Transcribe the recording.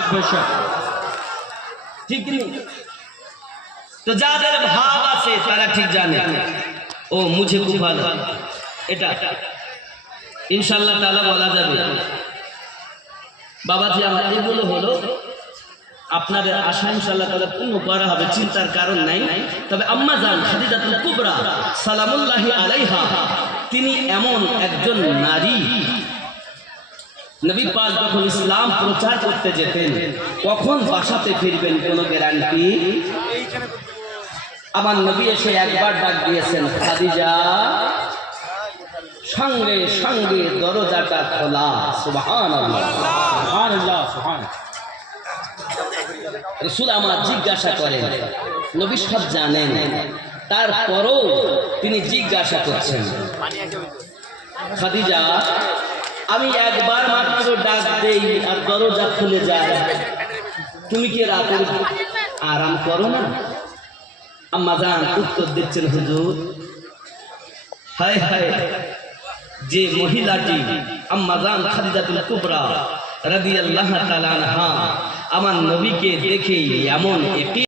বেশক ঠিক নেই তো যাদের ভাব আছে, তারা ঠিক জানে। ও, মুঝে খুব ভালো। এটা। ইনশাল্লাহ তালা বলা যাবে। বাবাজি, আমার এগুলো হলো, আপনাদের আশা ইনশাল্লাহ তালা পূর্ণ করা হবে, চিন্তার কারণ নাই। তবে আম্মা জান, খাদিজাতুল কুবরা, সালামুল্লাহি আলাইহা, তিনি এমন একজন নারী নবী পাক যখন ইসলাম প্রচার করতে যেতেন, কখন বাসাতে ফিরবেন কোনো গ্যারান্টি আমার নবী এসে একবার ডাক দিয়েছেন, খাদিজা, সঙ্গে সঙ্গে দরজাটা খোলা রসুল আমার জিজ্ঞাসা করেন, নবী সব জানেন, তারপরও তিনি জিজ্ঞাসা করছেন, খাদিজা, আমি একবার ডাক দেই আর দরজা খুলে যায়। তুমি কি রাতের আরাম করো না। আম্মা জান উত্তর দিচ্ছেন হুজুর, হায় হায়, যে মহিলাটি, আম্মা জান খাদিজাতুল কুবরা রাদিয়াল্লাহু তাআলা আমার নবীকে দেখে এমন একটি